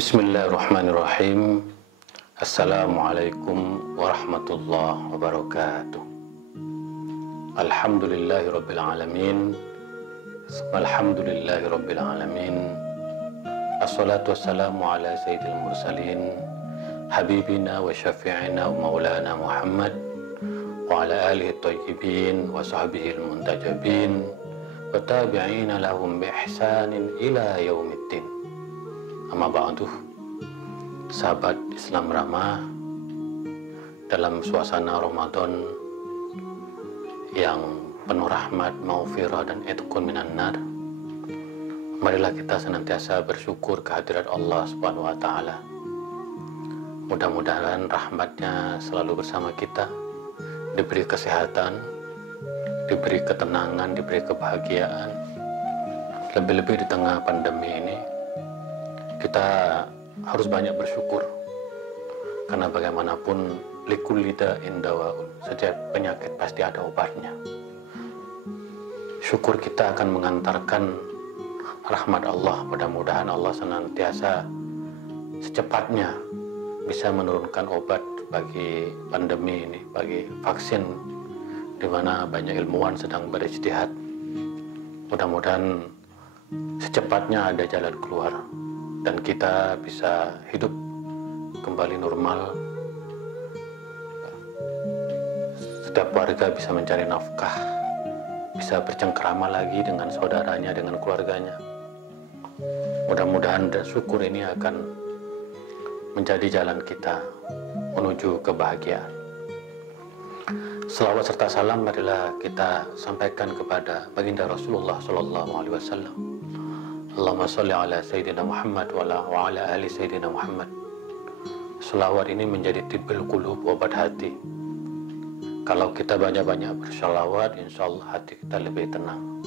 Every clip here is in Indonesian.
Bismillahirrahmanirrahim. Assalamualaikum warahmatullahi wabarakatuh. Alhamdulillahirabbil alamin. Alhamdulillahirabbil alamin. Assalatu wassalamu ala sayyidil mursalin habibina wa syafi'ina wa maulana Muhammad wa ala alihi thayyibin wa sahbihi al-muntajabin wa tabi'ina lahum bi ihsanin ila yaumiddin. Amma ba'du, sahabat Islam Ramah, dalam suasana Ramadan yang penuh rahmat, maghfirah dan itqun minan nar, marilah kita senantiasa bersyukur kehadirat Allah Subhanahu wa taala. Mudah-mudahan rahmatnya selalu bersama kita, diberi kesehatan, diberi ketenangan, diberi kebahagiaan. Lebih-lebih di tengah pandemi ini, kita harus banyak bersyukur, karena bagaimanapun likulli da'in dawaun, setiap penyakit pasti ada obatnya. Syukur kita akan mengantarkan rahmat Allah. Mudah-mudahan Allah senantiasa secepatnya bisa menurunkan obat bagi pandemi ini, bagi vaksin, di mana banyak ilmuwan sedang berijtihad. Mudah-mudahan secepatnya ada jalan keluar dan kita bisa hidup kembali normal. Setiap warga bisa mencari nafkah, bisa bercengkerama lagi dengan saudaranya, dengan keluarganya. Mudah-mudahan dan syukur ini akan menjadi jalan kita menuju kebahagiaan. Selawat serta salam marilah kita sampaikan kepada baginda Rasulullah SAW. Allahumma sholli ala Sayyidina Muhammad wa ala ali Sayyidina Muhammad. Selawat ini menjadi tibbul qulub, obat hati. Kalau kita banyak-banyak berselawat, insya Allah hati kita lebih tenang.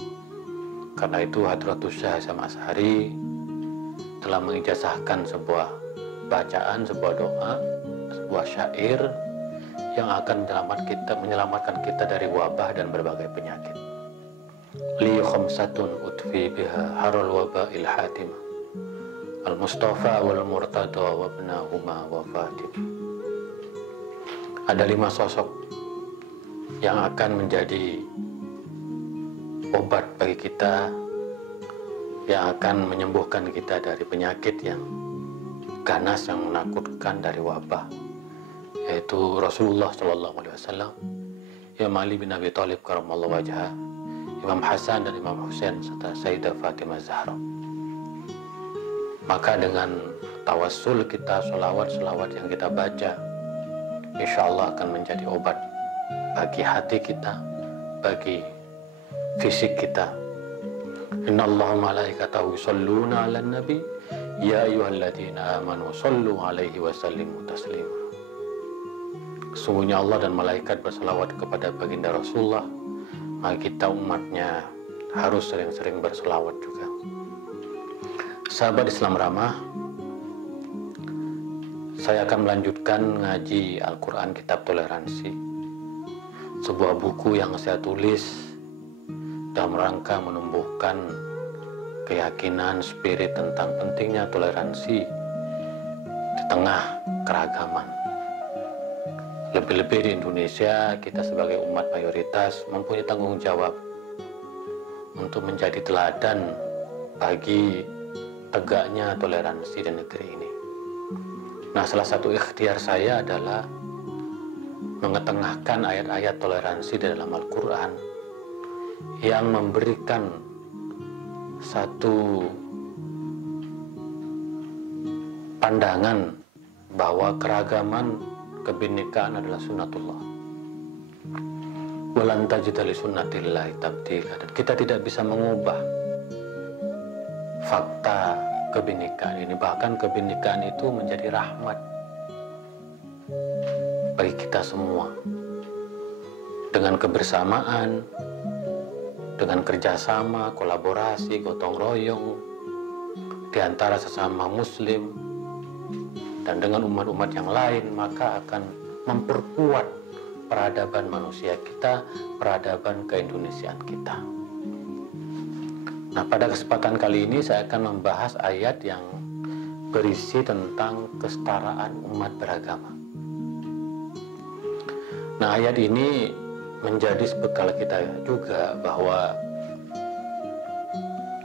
Karena itu Hadratus Syekh Hasyim Asy'ari telah mengijazahkan sebuah bacaan, sebuah doa, sebuah syair yang akan menyelamatkan kita dari wabah dan berbagai penyakit. Li khamsatun utfi biha haral waba'il hatimah, al-Mustafa wal Murtada wa ibnahuma wa Fatimah. Ada 5 sosok yang akan menjadi obat bagi kita, yang akan menyembuhkan kita dari penyakit yang ganas, yang menakutkan, dari wabah, yaitu Rasulullah SAW, Imam Ali bin Abi Thalib karamallahu wajhah, Imam Hasan dan Imam Husain serta Sayyidah Fatimah Zahra. Maka dengan tawassul kita, selawat-selawat yang kita baca, insya Allah akan menjadi obat bagi hati kita, bagi fisik kita. Innallaha malaikatahu yusholluna 'alan nabi ya ayyuhalladzina amanu shollu 'alaihi wa sallimu taslima. Sesungguhnya Allah dan malaikat berselawat kepada baginda Rasulullah, maka kita umatnya harus sering-sering berselawat juga. Sahabat Islam Ramah, saya akan melanjutkan ngaji Al-Quran Kitab Toleransi, sebuah buku yang saya tulis dalam rangka menumbuhkan keyakinan, spirit tentang pentingnya toleransi di tengah keragaman. Lebih-lebih di Indonesia, kita sebagai umat mayoritas mempunyai tanggung jawab untuk menjadi teladan bagi tegaknya toleransi di negeri ini. Nah, salah satu ikhtiar saya adalah mengetengahkan ayat-ayat toleransi di dalam Al-Quran yang memberikan satu pandangan bahwa keragaman, kebinekaan adalah sunnatullah. Walan tajida li sunnatillahi tabdila. Dan kita tidak bisa mengubah fakta kebinekaan ini. Bahkan kebinekaan itu menjadi rahmat bagi kita semua. Dengan kebersamaan, dengan kerjasama, kolaborasi, gotong royong di antara sesama muslim dan dengan umat-umat yang lain, maka akan memperkuat peradaban manusia kita, peradaban keindonesiaan kita. Nah, pada kesempatan kali ini saya akan membahas ayat yang berisi tentang kesetaraan umat beragama. Nah, ayat ini menjadi bekal kita juga bahwa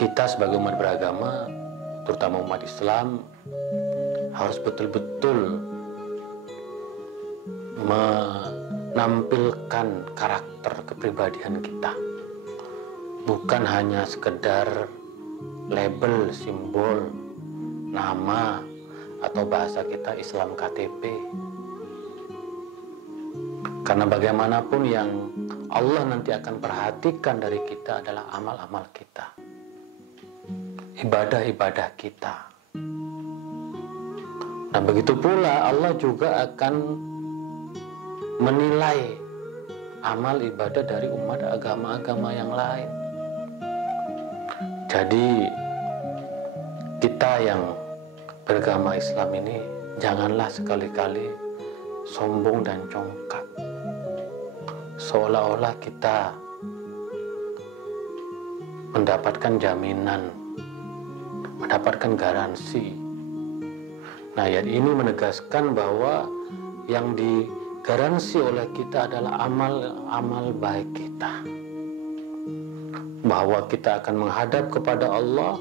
kita sebagai umat beragama, terutama umat Islam, harus betul-betul menampilkan karakter kepribadian kita, bukan hanya sekedar label, simbol, nama, atau bahasa kita Islam KTP. Karena bagaimanapun yang Allah nanti akan perhatikan dari kita adalah amal-amal kita, ibadah-ibadah kita. Nah, begitu pula Allah juga akan menilai amal ibadah dari umat agama-agama yang lain. Jadi kita yang beragama Islam ini janganlah sekali-kali sombong dan congkak, seolah-olah kita mendapatkan jaminan, mendapatkan garansi. Nah, ayat ini menegaskan bahwa yang digaransi oleh kita adalah amal-amal baik kita, bahwa kita akan menghadap kepada Allah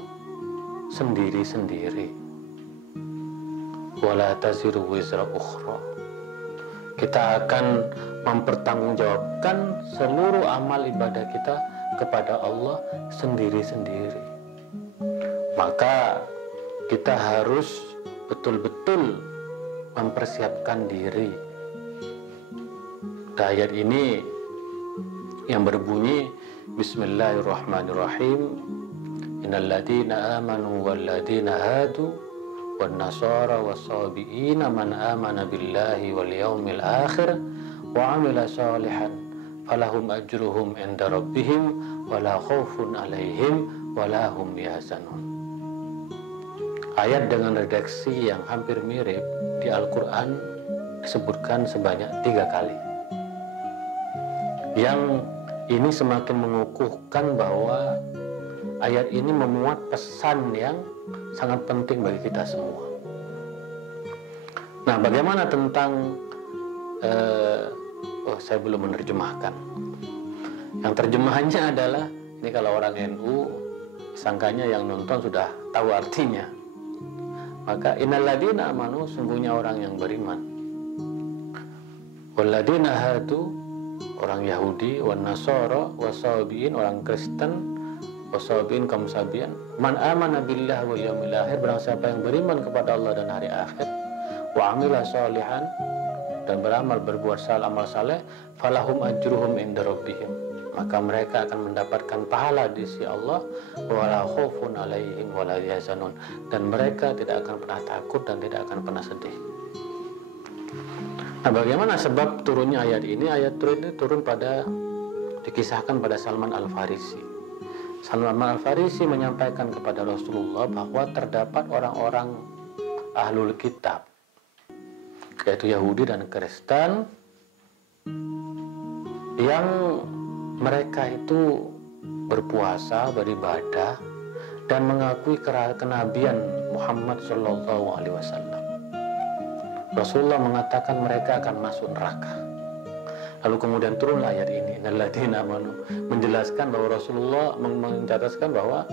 sendiri-sendiri. Wala taziru wizra ukhra. Kita akan mempertanggungjawabkan seluruh amal ibadah kita kepada Allah sendiri-sendiri. Maka kita harus betul-betul mempersiapkan diri. Ayat ini yang berbunyi Bismillahirrahmanirrahim. Innal ladzina amanu wal ladzina hadu wan nasara was-sabiina man amana billahi wal yaumil akhir wa amila shalihan falahum ajruhum inda rabbihim wala khaufun alaihim wala hum yahzanun. Ayat dengan redaksi yang hampir mirip di Al-Quran disebutkan sebanyak 3 kali. Yang ini semakin mengukuhkan bahwa ayat ini memuat pesan yang sangat penting bagi kita semua. Nah, bagaimana tentang saya belum menerjemahkan. Yang terjemahannya adalah, ini kalau orang NU sangkanya yang nonton sudah tahu artinya. Maka innalladzina amanu, sungguhnya orang yang beriman, walladzina hadu, orang Yahudi, wan nasara wasabiin, orang Kristen, wasabiin kaum Sabian, man amana billahi wal yaumil akhir, barang siapa yang beriman kepada Allah dan hari akhir, wa amila sholihan, dan beramal berbuat amal saleh, falahum ajruhum inda rabbihim, maka mereka akan mendapatkan pahala di sisi Allah, wala khaufun alaihim wala yahzanun, dan mereka tidak akan pernah takut dan tidak akan pernah sedih. Nah, bagaimana sebab turunnya ayat ini? Ayat ini turun dikisahkan pada Salman Al-Farisi. Salman Al-Farisi menyampaikan kepada Rasulullah bahwa terdapat orang-orang ahlul kitab, yaitu Yahudi dan Kristen, yang mereka itu berpuasa, beribadah, dan mengakui kenabian Muhammad SAW. Rasulullah mengatakan mereka akan masuk neraka. Lalu kemudian turunlah ayat ini, innalladzina amanu, menjelaskan bahwa Rasulullah mencatatkan bahwa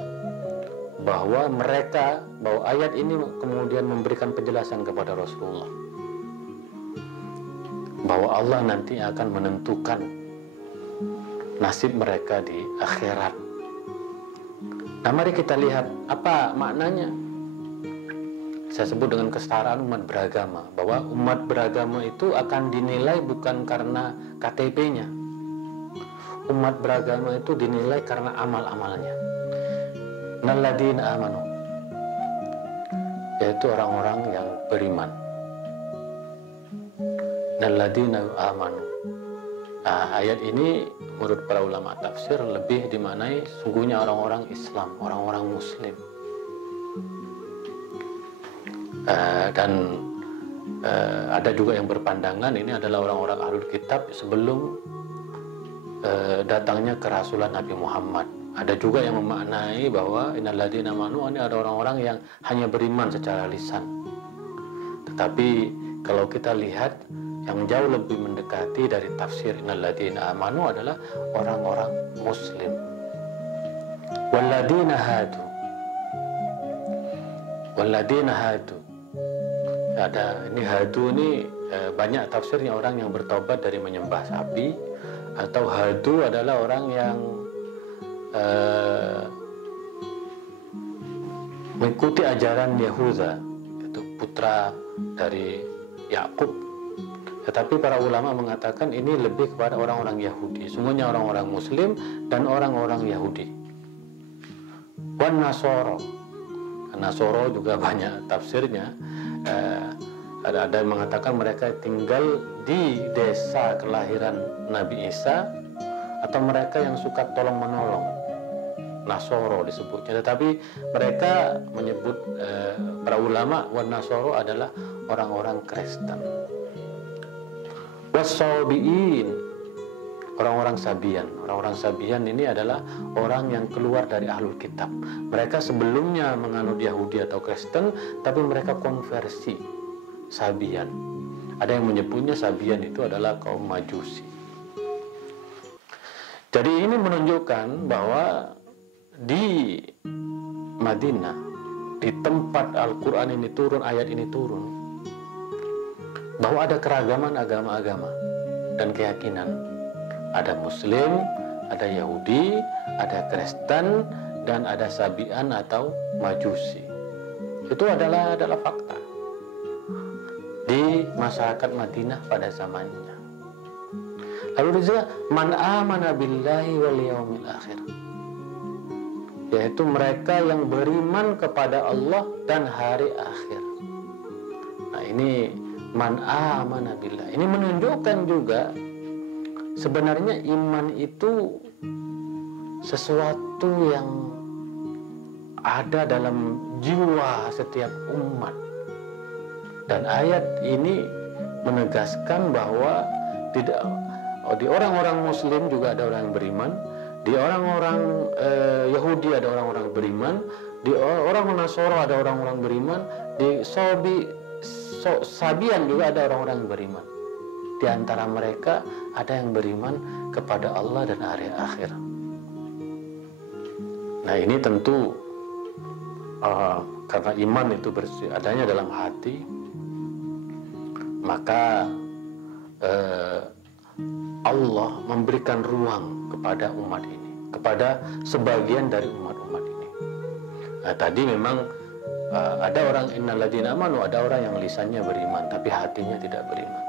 ayat ini kemudian memberikan penjelasan kepada Rasulullah bahwa Allah nanti akan menentukan nasib mereka di akhirat. Nah, mari kita lihat apa maknanya. Saya sebut dengan kesetaraan umat beragama, bahwa umat beragama itu akan dinilai bukan karena KTP-nya. Umat beragama itu dinilai karena amal-amalnya. Nalladzina amanu, yaitu orang-orang yang beriman. Nalladzina amanu. Nah, ayat ini menurut para ulama tafsir lebih dimaknai sungguhnya orang-orang Islam, orang-orang Muslim. Dan ada juga yang berpandangan ini adalah orang-orang ahlul kitab sebelum datangnya kerasulan Nabi Muhammad Ada juga yang memaknai bahwa innalladzina amanu, ini ada orang-orang yang hanya beriman secara lisan. Tetapi kalau kita lihat yang jauh lebih mendekati dari tafsir innalladzina amanu adalah orang-orang muslim. Walladzina hadu. Walladzina hadu. Ada ini hadu ini banyak tafsirnya, orang yang bertobat dari menyembah sapi, atau hadu adalah orang yang mengikuti ajaran Yahuda, itu putra dari Yakub. Tetapi para ulama mengatakan ini lebih kepada orang-orang Yahudi, semuanya orang-orang Muslim dan orang-orang Yahudi. Wan Nasoro, Nasoro juga banyak tafsirnya. Ada yang mengatakan mereka tinggal di desa kelahiran Nabi Isa, atau mereka yang suka tolong menolong. Nasoro disebutnya, tetapi mereka menyebut para ulama wan Nasoro adalah orang-orang Kristen. Wasabiin, orang-orang Sabian. Orang-orang Sabian ini adalah orang yang keluar dari ahlul kitab. Mereka sebelumnya menganut Yahudi atau Kristen, tapi mereka konversi Sabian. Ada yang menyebutnya Sabian itu adalah kaum Majusi. Jadi ini menunjukkan bahwa di Madinah, di tempat Al-Quran ini turun, ayat ini turun, bahwa ada keragaman agama-agama dan keyakinan. Ada Muslim, ada Yahudi, ada Kristen, dan ada Sabian atau Majusi. Itu adalah fakta di masyarakat Madinah pada zamannya. Lalu juga man amana billahi wal yaumil akhir, yaitu mereka yang beriman kepada Allah dan hari akhir. Nah, ini man amana billah. Ini menunjukkan juga sebenarnya iman itu sesuatu yang ada dalam jiwa setiap umat. Dan ayat ini menegaskan bahwa tidak di orang-orang Muslim juga ada orang yang beriman, di orang-orang Yahudi ada orang-orang beriman, di orang Nasoro ada orang-orang beriman, di Sabian juga ada orang-orang yang beriman. Di antara mereka ada yang beriman kepada Allah dan hari akhir. Nah, ini tentu karena iman itu adanya dalam hati, maka Allah memberikan ruang kepada umat ini, kepada sebagian dari umat-umat ini. Nah, tadi memang ada orang innalladzina amanu, ada orang yang lisannya beriman tapi hatinya tidak beriman.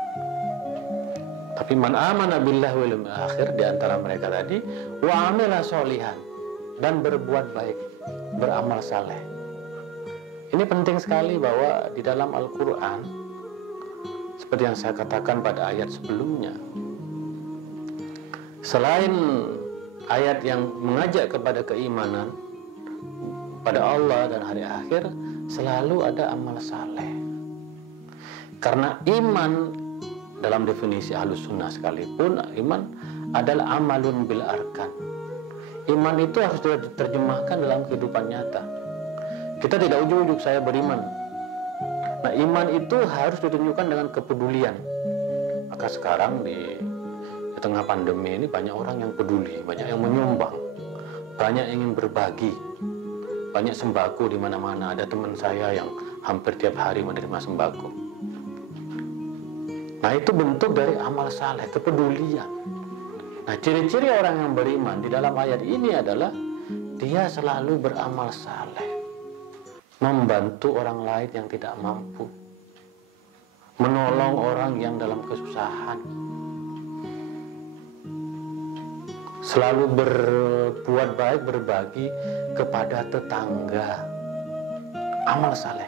Tapi man amana billahi wal yaumil akhir, di antara mereka tadi wa amila sholihan, dan berbuat baik, beramal saleh. Ini penting sekali bahwa di dalam Al-Quran, seperti yang saya katakan pada ayat sebelumnya, selain ayat yang mengajak kepada keimanan pada Allah dan hari akhir, selalu ada amal saleh. Karena iman dalam definisi Ahlus Sunnah sekalipun, iman adalah amalun bil arkan. Iman itu harus diterjemahkan dalam kehidupan nyata. Kita tidak ujuk-ujuk saya beriman. Nah, iman itu harus ditunjukkan dengan kepedulian. Maka sekarang di tengah pandemi ini banyak orang yang peduli, banyak yang menyumbang, banyak yang ingin berbagi, banyak sembako di mana-mana. Ada teman saya yang hampir tiap hari menerima sembako. Nah, itu bentuk dari amal saleh, kepedulian. Nah, ciri-ciri orang yang beriman di dalam ayat ini adalah dia selalu beramal saleh, membantu orang lain yang tidak mampu, menolong orang yang dalam kesusahan, selalu berbuat baik, berbagi kepada tetangga, amal saleh.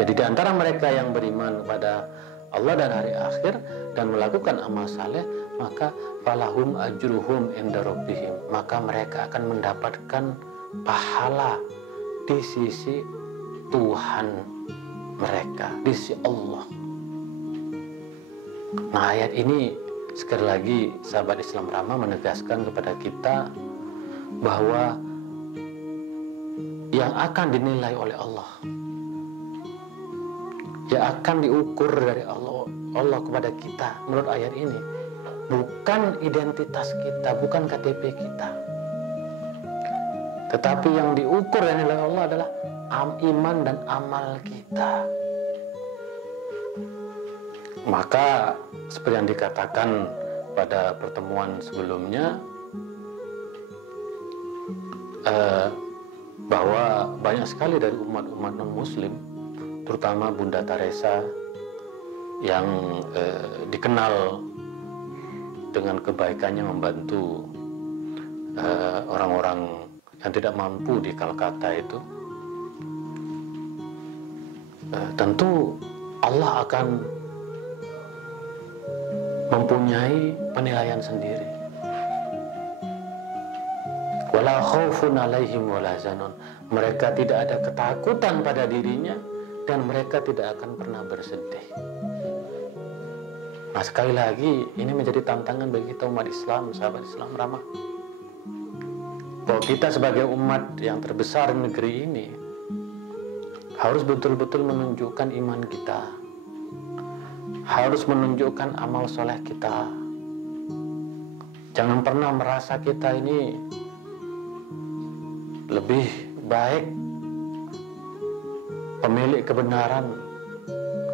Jadi di antara mereka yang beriman kepada Allah dan hari akhir dan melakukan amal saleh, maka falahum ajruhum inda rabbihim, maka mereka akan mendapatkan pahala di sisi Tuhan mereka, di sisi Allah. Nah, ayat ini sekali lagi sahabat Islam Rama menegaskan kepada kita bahwa yang akan dinilai oleh Allah, yang akan diukur dari Allah kepada kita menurut ayat ini, bukan identitas kita, bukan KTP kita, tetapi yang diukur dan dinilai Allah adalah iman dan amal kita. Maka seperti yang dikatakan pada pertemuan sebelumnya, bahwa banyak sekali dari umat-umat non-muslim, terutama Bunda Teresa yang dikenal dengan kebaikannya membantu orang-orang yang tidak mampu di Kalkata itu, tentu Allah akan mempunyai penilaian sendiri. Wala khaufun alaihim wala zanun. Mereka tidak ada ketakutan pada dirinya dan mereka tidak akan pernah bersedih. Nah, sekali lagi ini menjadi tantangan bagi kita umat Islam, sahabat Islam ramah, bahwa kita sebagai umat yang terbesar di negeri ini harus betul-betul menunjukkan iman kita, harus menunjukkan amal soleh kita. Jangan pernah merasa kita ini lebih baik, pemilik kebenaran.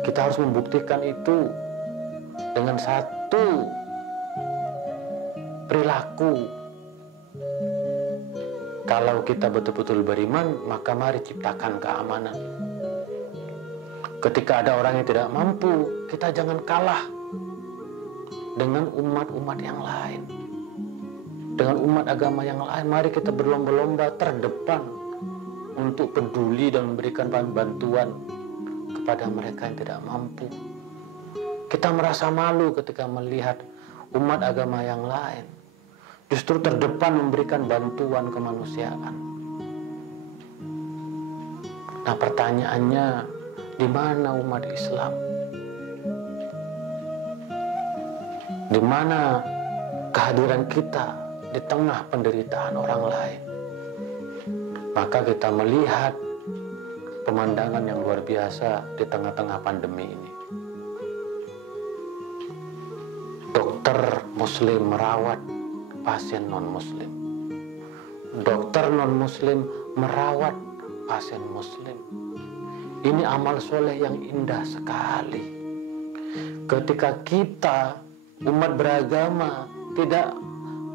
Kita harus membuktikan itu dengan satu perilaku. Kalau kita betul-betul beriman, maka mari ciptakan keamanan. Ketika ada orang yang tidak mampu, kita jangan kalah dengan umat-umat yang lain, dengan umat agama yang lain. Mari kita berlomba-lomba terdepan untuk peduli dan memberikan bantuan kepada mereka yang tidak mampu. Kita merasa malu ketika melihat umat agama yang lain justru terdepan memberikan bantuan kemanusiaan. Nah, pertanyaannya, di mana umat Islam? Di mana kehadiran kita di tengah penderitaan orang lain? Maka kita melihat pemandangan yang luar biasa di tengah-tengah pandemi ini. Dokter Muslim merawat pasien non-Muslim. Dokter non-Muslim merawat pasien Muslim. Ini amal soleh yang indah sekali. Ketika kita umat beragama tidak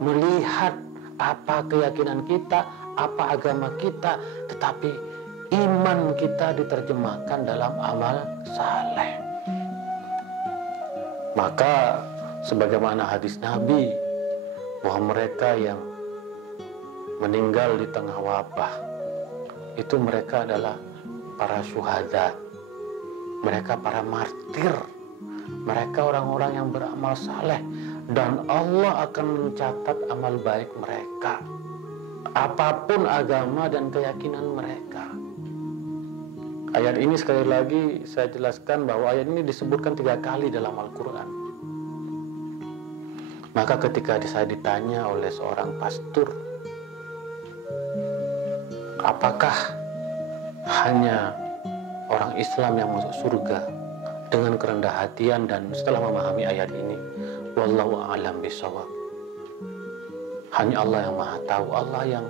melihat apa keyakinan kita, apa agama kita, tetapi iman kita diterjemahkan dalam amal saleh. Maka sebagaimana hadis Nabi, bahwa mereka yang meninggal di tengah wabah itu mereka adalah para syuhada, mereka para martir, mereka orang-orang yang beramal saleh, dan Allah akan mencatat amal baik mereka apapun agama dan keyakinan mereka. Ayat ini sekali lagi saya jelaskan bahwa ayat ini disebutkan 3 kali dalam Al-Quran. Maka ketika saya ditanya oleh seorang pastor, apakah hanya orang Islam yang masuk surga dengan kerendah hatian, dan setelah memahami ayat ini, wallahu a'lam bishawab, hanya Allah yang maha tahu, Allah yang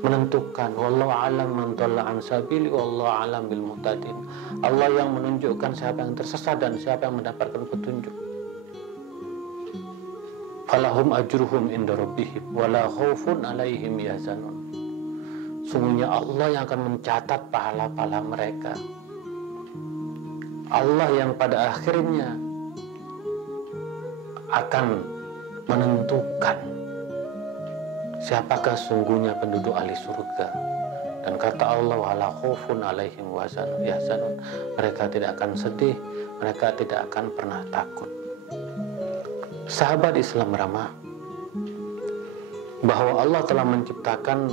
menentukan. Wallahu a'lam man dhalla an sabili wallahu a'lam bil muhtadin. Allah yang menunjukkan siapa yang tersesat dan siapa yang mendapatkan petunjuk. Falahum ajruhum inda rabbihim wala khaufun alaihim yahzanun. Sungguhnya Allah yang akan mencatat pahala-pahala mereka. Allah yang pada akhirnya akan menentukan siapakah sungguhnya penduduk ahli surga. Dan kata Allah, wala khaufun alaihim yahzanun. Mereka tidak akan sedih, mereka tidak akan pernah takut. Sahabat Islam ramah, bahwa Allah telah menciptakan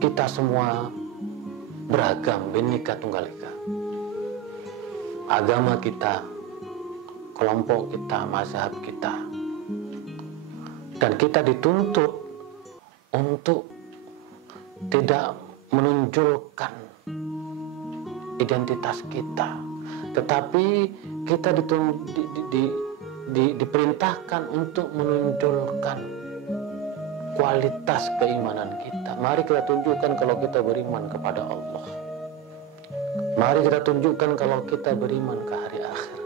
kita semua beragam, Bhinneka Tunggal Ika. Agama kita, kelompok kita, mazhab kita. Dan kita dituntut untuk tidak menonjolkan identitas kita, tetapi kita diperintahkan untuk menonjolkan kualitas keimanan kita. Mari kita tunjukkan kalau kita beriman kepada Allah. Mari kita tunjukkan kalau kita beriman ke hari akhir.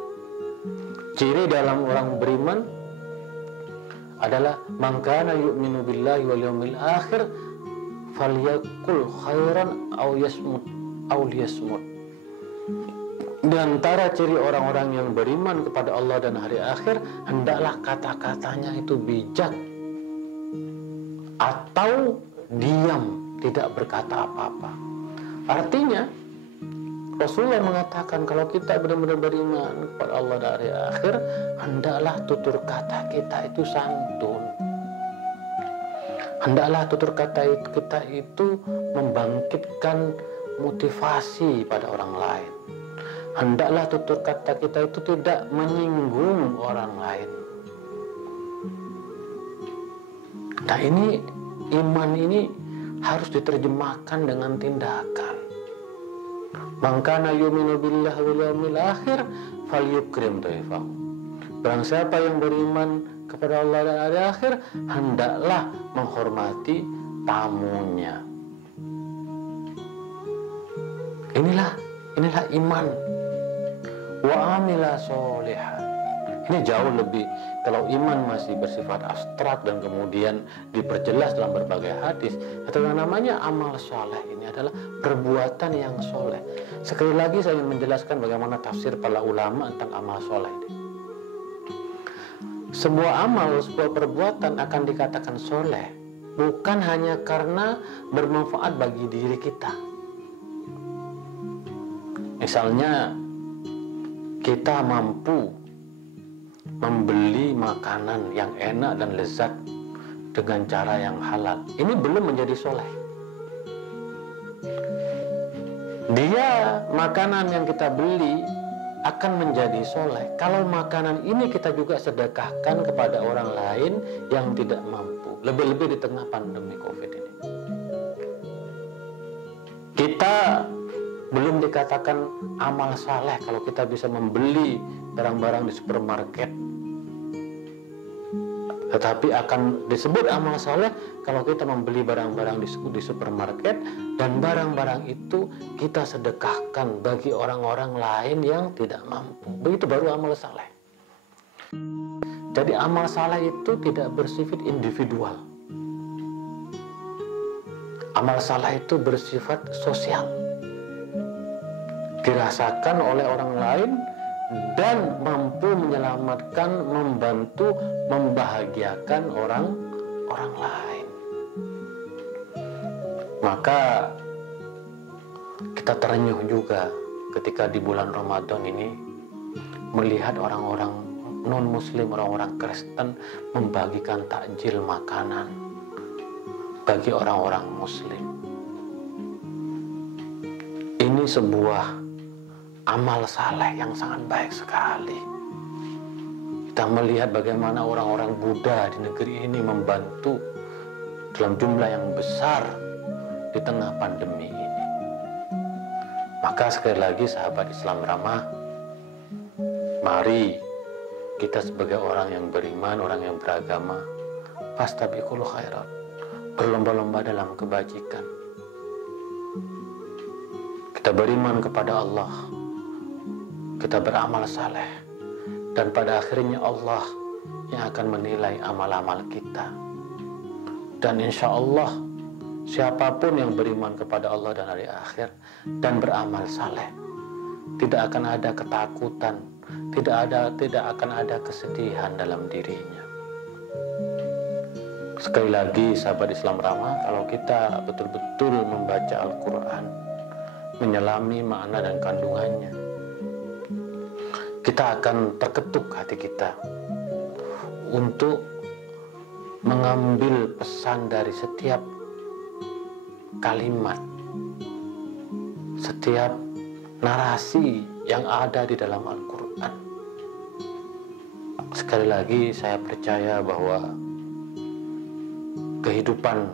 Ciri dalam orang beriman adalah man kana yu'minu billahi wal yawmil akhir falyakul khairan aw liyasmut. Di antara ciri orang-orang yang beriman kepada Allah dan hari akhir, hendaklah kata-katanya itu bijak atau diam, tidak berkata apa-apa. Artinya Rasulullah mengatakan kalau kita benar-benar beriman kepada Allah dan hari akhir, hendaklah tutur kata kita itu santun. Hendaklah tutur kata kita itu membangkitkan motivasi pada orang lain. Hendaklah tutur kata kita itu tidak menyinggung orang lain. Nah, ini iman ini harus diterjemahkan dengan tindakan. Man kana yu'minu billahi wal yawmil akhir falyukrim dhaifahu. Barang siapa yang beriman kepada Allah dan hari akhir, hendaklah menghormati tamunya. Inilah iman. Wa amila sholihan. Ini jauh lebih, kalau iman masih bersifat abstrak dan kemudian diperjelas dalam berbagai hadis, atau yang namanya amal soleh ini adalah perbuatan yang soleh. Sekali lagi saya ingin menjelaskan bagaimana tafsir para ulama tentang amal soleh ini. Sebuah amal, sebuah perbuatan akan dikatakan soleh bukan hanya karena bermanfaat bagi diri kita. Misalnya kita mampu membeli makanan yang enak dan lezat dengan cara yang halal, ini belum menjadi soleh. Dia makanan yang kita beli akan menjadi soleh kalau makanan ini kita juga sedekahkan kepada orang lain yang tidak mampu, lebih-lebih di tengah pandemi COVID ini. Kita belum dikatakan amal saleh kalau kita bisa membeli barang-barang di supermarket, tetapi akan disebut amal saleh kalau kita membeli barang-barang di supermarket dan barang-barang itu kita sedekahkan bagi orang-orang lain yang tidak mampu. Begitu baru amal saleh. Jadi amal saleh itu tidak bersifat individual. Amal saleh itu bersifat sosial, dirasakan oleh orang lain dan mampu menyelamatkan, membantu, membahagiakan orang lain. Maka kita terenyuh juga ketika di bulan Ramadan ini melihat orang-orang non-muslim, orang-orang Kristen membagikan takjil makanan bagi orang-orang muslim. Ini sebuah amal saleh yang sangat baik sekali. Kita melihat bagaimana orang-orang Buddha di negeri ini membantu dalam jumlah yang besar di tengah pandemi ini. Maka sekali lagi sahabat Islam ramah, mari kita sebagai orang yang beriman, orang yang beragama, fastabiqul khairat, berlomba-lomba dalam kebajikan. Kita beriman kepada Allah, kita beramal saleh, dan pada akhirnya Allah yang akan menilai amal-amal kita. Dan insya Allah siapapun yang beriman kepada Allah dan hari akhir dan beramal saleh, tidak akan ada ketakutan, tidak akan ada kesedihan dalam dirinya. Sekali lagi sahabat Islam ramah, kalau kita betul-betul membaca Al-Quran, menyelami makna dan kandungannya, kita akan terketuk hati kita untuk mengambil pesan dari setiap kalimat, setiap narasi yang ada di dalam Al-Quran. Sekali lagi saya percaya bahwa kehidupan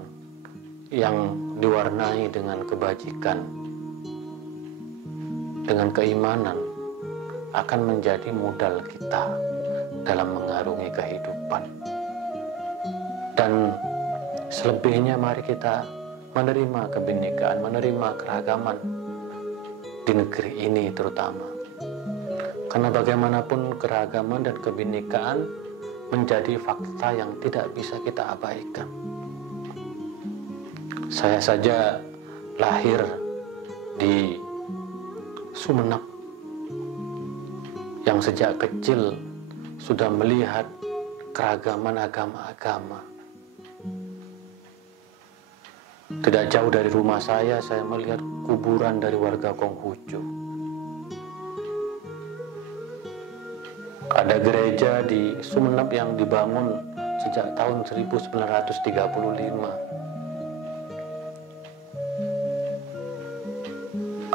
yang diwarnai dengan kebajikan, dengan keimanan, akan menjadi modal kita dalam mengarungi kehidupan. Dan selebihnya mari kita menerima kebinekaan, menerima keragaman di negeri ini terutama. Karena bagaimanapun keragaman dan kebinekaan menjadi fakta yang tidak bisa kita abaikan. Saya saja lahir di Sumeneb yang sejak kecil sudah melihat keragaman agama-agama. Tidak jauh dari rumah saya melihat kuburan dari warga Konghucu. Ada gereja di Sumeneb yang dibangun sejak tahun 1935.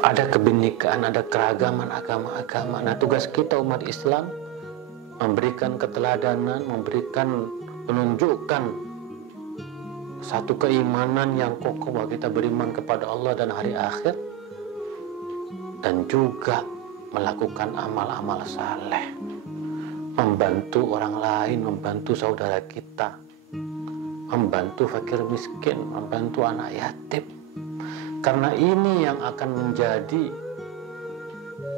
Ada kebinekaan, ada keragaman agama-agama. Nah, tugas kita umat Islam memberikan keteladanan, menunjukkan satu keimanan yang kokoh bahwa kita beriman kepada Allah dan hari akhir, dan juga melakukan amal-amal saleh, membantu orang lain, membantu saudara kita, membantu fakir miskin, membantu anak yatim. Karena ini yang akan menjadi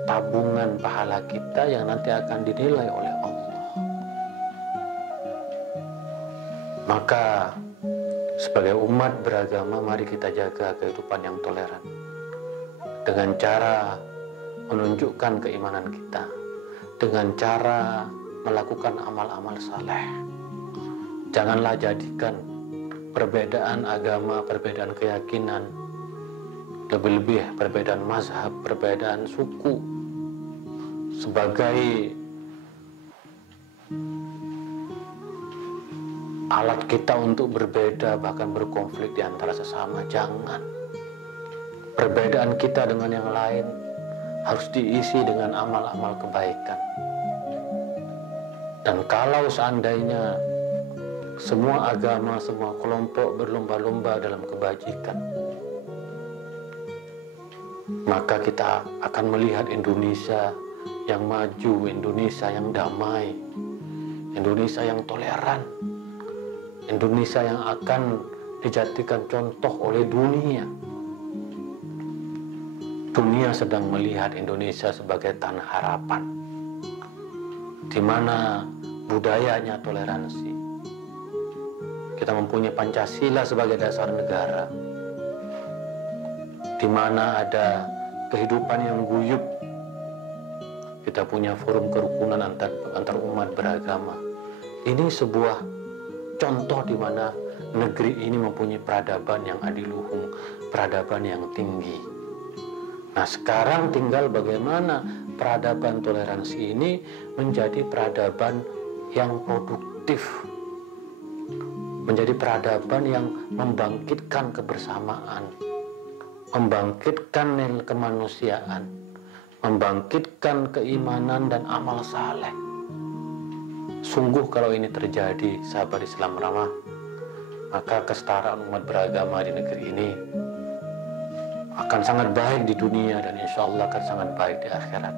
tabungan pahala kita yang nanti akan dinilai oleh Allah. Maka sebagai umat beragama, mari kita jaga kehidupan yang toleran dengan cara menunjukkan keimanan kita, dengan cara melakukan amal-amal saleh. Janganlah jadikan perbedaan agama, perbedaan keyakinan, lebih-lebih perbedaan mazhab, perbedaan suku sebagai alat kita untuk berbeda, bahkan berkonflik di antara sesama. Jangan. Perbedaan kita dengan yang lain harus diisi dengan amal-amal kebaikan. Dan kalau seandainya semua agama, semua kelompok berlomba-lomba dalam kebajikan, maka kita akan melihat Indonesia yang maju, Indonesia yang damai, Indonesia yang toleran, Indonesia yang akan dijadikan contoh oleh dunia. Dunia sedang melihat Indonesia sebagai tanah harapan, di mana budayanya toleransi. Kita mempunyai Pancasila sebagai dasar negara, di mana ada kehidupan yang guyup. Kita punya forum kerukunan antar umat beragama. Ini sebuah contoh di mana negeri ini mempunyai peradaban yang adiluhung, peradaban yang tinggi. Nah, sekarang tinggal bagaimana peradaban toleransi ini menjadi peradaban yang produktif, menjadi peradaban yang membangkitkan kebersamaan, membangkitkan nilai kemanusiaan, membangkitkan keimanan dan amal saleh. Sungguh kalau ini terjadi, sahabat Islam ramah, maka kesetaraan umat beragama di negeri ini akan sangat baik di dunia dan insya Allah akan sangat baik di akhirat.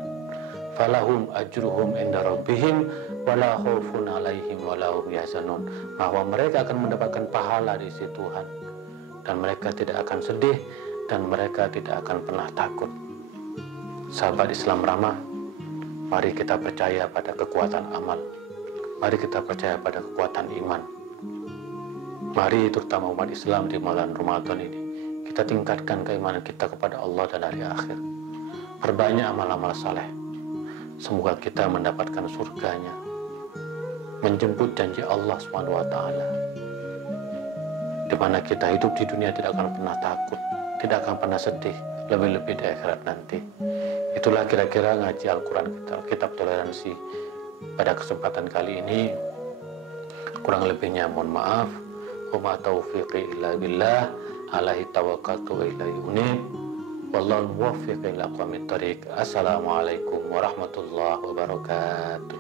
Falahum ajruhum inda rabbihim wala khaufun alaihim wala hum yahzanun. Bahwa mereka akan mendapatkan pahala di sisi Tuhan, dan mereka tidak akan sedih, dan mereka tidak akan pernah takut. Sahabat Islam ramah, mari kita percaya pada kekuatan amal. Mari kita percaya pada kekuatan iman. Mari terutama umat Islam di bulan Ramadan ini, kita tingkatkan keimanan kita kepada Allah dan hari akhir. Perbanyak amal-amal saleh. Semoga kita mendapatkan surganya, menjemput janji Allah SWT, di mana kita hidup di dunia tidak akan pernah takut, tidak akan pernah sedih, lebih-lebih di akhirat nanti. Itulah kira-kira ngaji Al-Quran kita, kitab toleransi pada kesempatan kali ini. Kurang lebihnya mohon maaf. Wa ma taufiqi illa billah, alaihi tawakkaltu wa ilaihi unib. Wallahu muwaffiq ila aqwamit thoriq. Assalamualaikum warahmatullahi wabarakatuh.